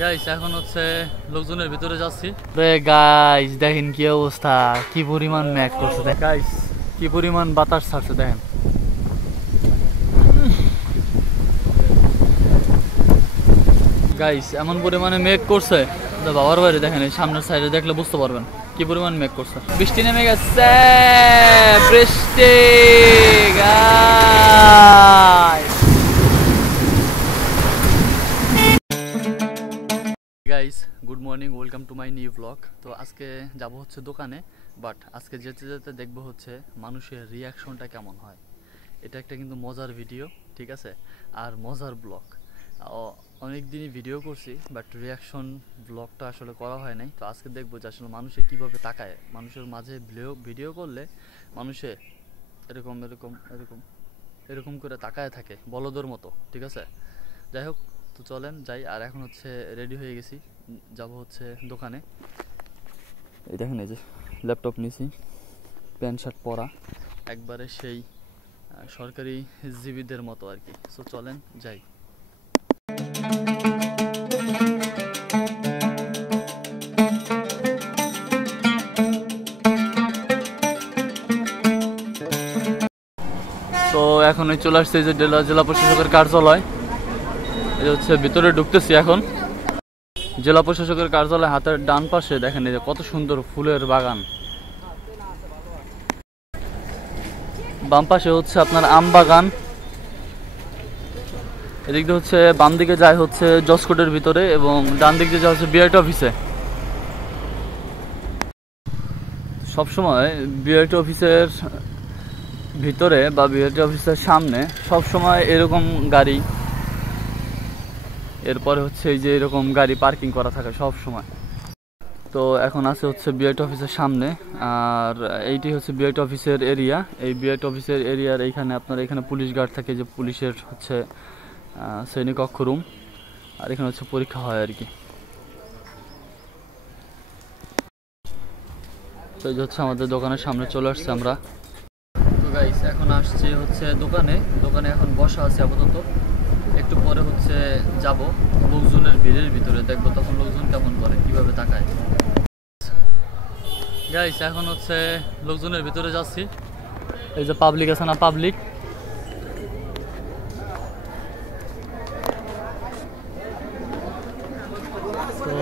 Guys এখন হচ্ছে লোকজনের ভিতরে যাচ্ছি। রে গাইস দেখেন কি অবস্থা, কি পরিমাণ মেঘ করছে। গাইস কি পরিমাণ বাতাস ছাড়ছে দেখেন। গাইস এমন পরিমাণে মেঘ করছে, বাবার বাড়ি দেখেন, এই সামনের সাইডে দেখলে বুঝতে পারবেন কি পরিমাণ মেঘ করছে। বৃষ্টি নেমে গেছে, বৃষ্টি guys. Guys good morning, welcome to my new blog. তো আজকে যাব হচ্ছে দোকানে, বাট আজকে যেতে যেতে দেখবো হচ্ছে মানুষের রিয়াকশনটা কেমন হয়। এটা একটা কিন্তু মজার ভিডিও, ঠিক আছে, আর মজার ব্লগ। অনেক দিনই ভিডিও করছি, বাট রিয়াকশন ব্লগটা আসলে করা হয় নাই। তো আজকে দেখবো যে আসলে মানুষে কীভাবে তাকায়, মানুষের মাঝে ভিডিও করলে মানুষে এরকম এরকম এরকম এরকম করে তাকায় থাকে বলদের মতো, ঠিক আছে। যাই হোক, তো চলেন যাই। আর এখন হচ্ছে রেডি হয়ে গেছি, যাব হচ্ছে দোকানে। এই দেখেন, এই যে ল্যাপটপ নিছি, প্যান্ট শার্ট পরা, একবারে সেই সরকারি জীবীদের মতো আর কি। সো চলেন যাই। তো এখন চলে আসছে যে জেলা প্রশাসকের কার্যালয়। এই হচ্ছে ভিতরে ঢুকতেছি এখন। জেলা প্রশাসকের কার্যালয় হাতের ডান পাশে দেখেন এই যে কত সুন্দর ফুলের বাগান। বাম পাশে হচ্ছে আপনার আম বাগান। এদিক দিয়ে হচ্ছে বাম দিকে যায় হচ্ছে জসকোটের ভিতরে, এবং ডান দিক দিয়ে যায় হচ্ছে বিআরটি অফিসে। সবসময় বিআরটি অফিসের ভিতরে বা বিআরটি অফিসের সামনে সবসময় এরকম গাড়ি, এরপরে হচ্ছে এই যে এরকম গাড়ি পার্কিং করা থাকে সব সময়। তো এখন আছে হচ্ছে বিআরটি অফিসের সামনে, আর এইটি হচ্ছে বিআরটি অফিসের এরিয়া। এই বিআরটি অফিসের এরিয়ার এইখানে আপনার এখানে পুলিশ গার্ড থাকে, যে পুলিশের হচ্ছে শ্রেণীকক্ষ রুম, আর এখানে হচ্ছে পরীক্ষা হয় আর কি। তো এই হচ্ছে আমাদের দোকানের সামনে চলে আসছে আমরা। তো গাইস এখন আসছি হচ্ছে দোকানে এখন বসা আছে আপাতত। একটু পরে হচ্ছে যাব লোকজনের ভিড়ের ভিতরে, দেখবো তখন লোকজন কেমন করে, কিভাবে তাকায়। গাইস এখন হচ্ছে লোকজনের ভিতরে যাচ্ছি। এই যে পাবলিক আছে না, পাবলিক, তো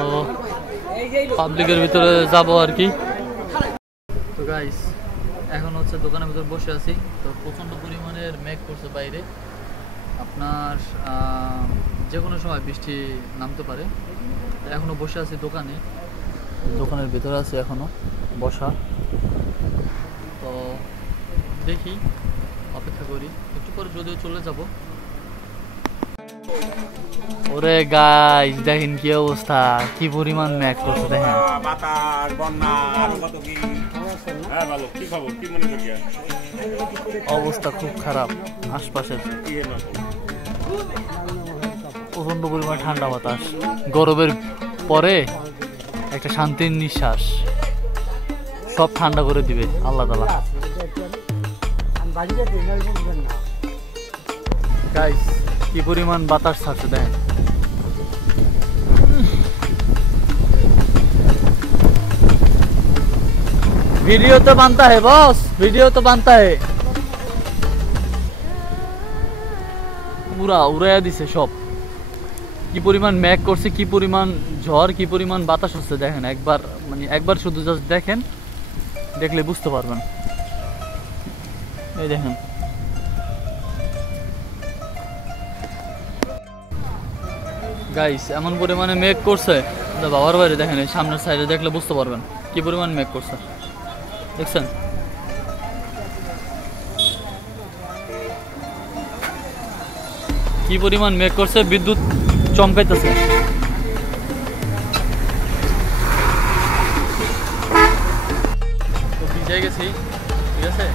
পাবলিকের ভিতরে যাব আর কি। তো গাইস এখন হচ্ছে দোকানের ভিতরে বসে আছি। তো প্রচন্ড পরিমাণের মেঘ করছে বাইরে, আপনার যে কোনো সময় বৃষ্টি নামতে পারে। এখনো বসে আছি দোকানের ভিতরে আছি এখনো বসা। তো দেখি, অপেক্ষা করি, একটু পরে যদিও চলে যাব। ওরে গাইস দেখেন কি অবস্থা, কি পরিমাণ মেঘ করছে দেখেন। অবস্থা খুব খারাপ আশপাশের, প্রচন্ড পরিমাণ ঠান্ডা বাতাস, গরমের পরে একটা শান্তির নিঃশ্বাস, সব ঠান্ডা করে দিবে আল্লাহ তাআলা। গাইস কি পরিমাণ বাতাস ছাড়ছে দেখেন। वीडियो तो बनता है बॉस, वीडियो तो बनता है। পুরা উড়াইয়া দিছে সব। কি পরিমাণ মেঘ করছে, কি পরিমাণ ঝড়, কি পরিমাণ বাতাস হচ্ছে দেখেন। একবার শুধু জাস্ট দেখেন, দেখলে বুঝতে পারবেন। এই দেখেন গাইস এমন পরিমাণে মেঘ করছে, বাবার বাড়ি দেখেন, এই সামনের সাইডে দেখলে বুঝতে পারবেন কি পরিমাণ মেঘ করছে, দেখছেন। কি পরিমাণ মেঘ করছে, বিদ্যুৎ চমকাইতেছে। তো ভিজে গেছি, ঠিক আছে,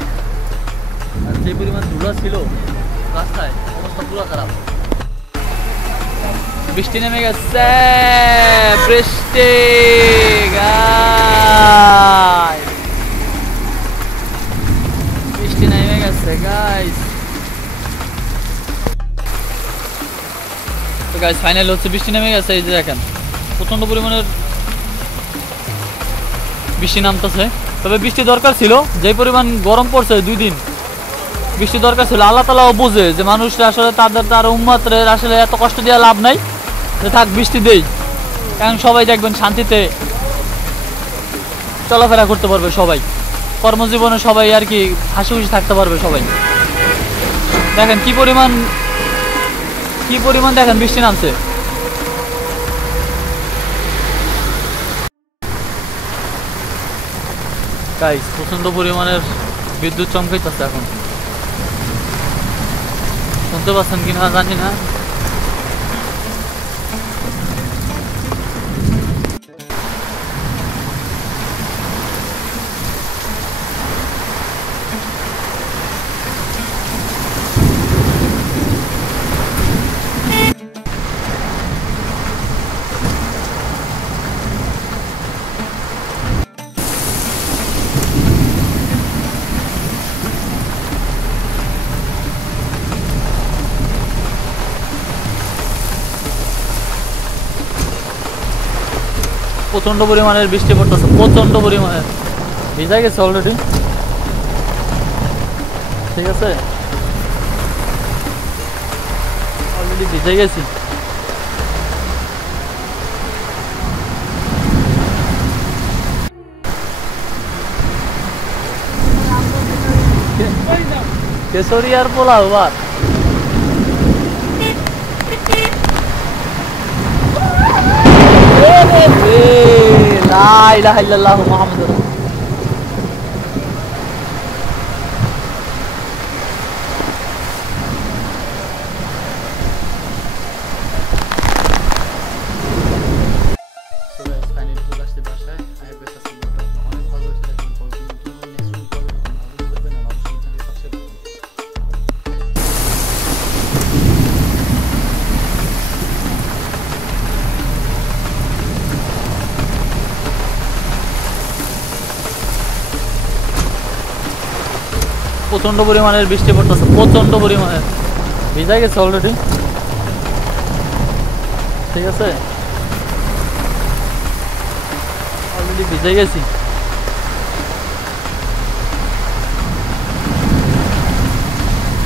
আর যে পরিমাণ ধুলা ছিল রাস্তায়, অবস্থা পুরো খারাপ। বৃষ্টি নেমে গেছে, বৃষ্টি গাইস, বৃষ্টি নেমে গেছে গাইস। তো গাইস ফাইনাল হচ্ছে বৃষ্টি নেমে গেছে, এই যে দেখেন প্রচণ্ড পরিমাণের বৃষ্টি নামতেছে, তবে বৃষ্টি দরকার ছিল। যে পরিমাণ গরম পড়ছে 2 দিন, বৃষ্টি দরকার ছিল। আল্লাহ তাআলাও বোঝে যে মানুষরা আসলে তার উম্মতের আসলে এত কষ্ট দেওয়া লাভ নাই, যে থাক বৃষ্টি দেই, কারণ সবাই দেখবেন শান্তিতে চলাফেরা করতে পারবে, সবাই কর্মজীবনে সবাই আর কি হাসি খুশি থাকতে পারবে সবাই। দেখেন কি পরিমাণ দেখেন বৃষ্টি নামছে। গাইস প্রচন্ড পরিমাণের বিদ্যুৎ চমকাইতেছে, এখন শুনতে পাচ্ছেন কিনা জানি না। প্রচন্ড পরিমাণের বৃষ্টি পড়তেছে, প্রচন্ড পরিমাণের। ভিজা গেছে অলরেডি, ঠিক আছে, অলরেডি ভিজে গেছি। কেশরি আর পোলাও ভাত। লা ইলাহা ইল্লাল্লাহু মুহাম্মাদুর রাসূলুল্লাহ। প্রচন্ড পরিমাণের বৃষ্টি পড়তেছে, প্রচন্ড পরিমাণের। ভিজা গেছে অলরেডি, ঠিক আছে, অলরেডি ভিজে গেছি।